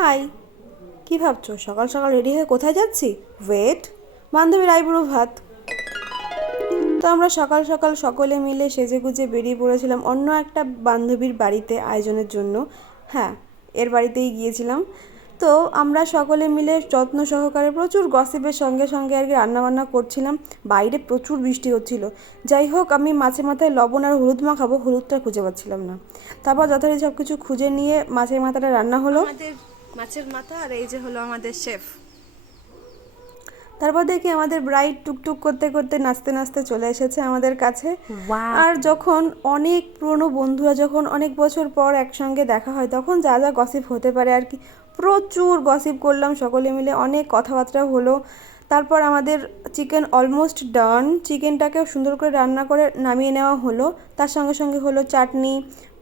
High, কি ভাবছো? সকাল সকাল রেডি হয়ে কোথায় যাচ্ছি? ওয়েট, বান্ধবীর আইবুড়ো ভাত। তো আমরা সকাল সকাল সকলে মিলে সেজেগুজে বেরিয়ে পড়েছিলাম অন্য একটা বান্ধবীর বাড়িতে আয়োজনের জন্য। হ্যাঁ, এর বাড়িতেই গিয়েছিলাম। তো আমরা সকলে মিলে যত্ন সহকারে প্রচুর গসিপের সঙ্গে সঙ্গে আর কি রান্নাবান্না করছিলাম। বাইরে প্রচুর বৃষ্টি হচ্ছিল। যাই হোক, আমি মাছের মাথায় লবণ আর হলুদ মাখাবো, হলুদটা খুঁজে পাচ্ছিলাম না। তারপর যথারীতি সব কিছু খুঁজে নিয়ে মাছের মাথাটা রান্না হলো। আমাদের মাছের মাথা আর এই যে হলো আমাদের শেফ। তারপর দেখি আমাদের ব্রাইড টুকটুক করতে করতে নাচতে নাচতে চলে এসেছে আমাদের কাছে। ওয়াও। আর যখন অনেক পুরনো বন্ধুরা যখন অনেক বছর পর একসঙ্গে দেখা হয় তখন যা যা গসিপ হতে পারে আর কি, প্রচুর গসিপ করলাম সকলে মিলে, অনেক কথাবার্তা হলো। তারপর আমাদের চিকেন অলমোস্ট ডান, চিকেনটাকেও সুন্দর করে রান্না করে নামিয়ে নেওয়া হলো। তার সঙ্গে সঙ্গে হলো চাটনি,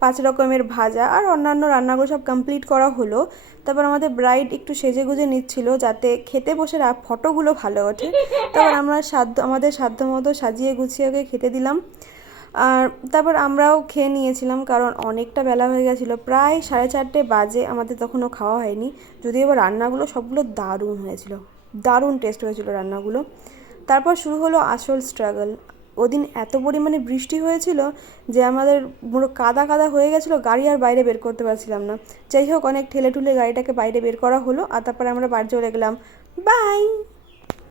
5 রকমের ভাজা আর অন্যান্য রান্নাগুলো সব কমপ্লিট করা হলো। তারপর আমাদের ব্রাইড একটু সেজেগুজে নিচ্ছিল যাতে খেতে বসে ফটোগুলো ভালো ওঠে। তারপর আমরা আমাদের সাধ্য মতো সাজিয়ে গুছিয়ে ওকে খেতে দিলাম। আর তারপর আমরাও খেয়ে নিয়েছিলাম, কারণ অনেকটা বেলা হয়ে গেছিলো, প্রায় 4:30 বাজে। আমাদের তখনও খাওয়া হয়নি। যদিও এবার রান্নাগুলো সবগুলো দারুণ হয়েছিল, দারুণ টেস্ট হয়েছিল রান্নাগুলো। তারপর শুরু হলো আসল স্ট্রাগল। ওদিন এত পরিমাণে বৃষ্টি হয়েছিল যে আমাদের পুরো কাদা কাদা হয়ে গেছিলো, গাড়ি আর বাইরে বের করতে পারছিলাম না। যাই হোক, অনেক ঠেলে ঠুলে গাড়িটাকে বাইরে বের করা হলো। আর তারপরে আমরা বাড়ি চলে গেলাম। বাই।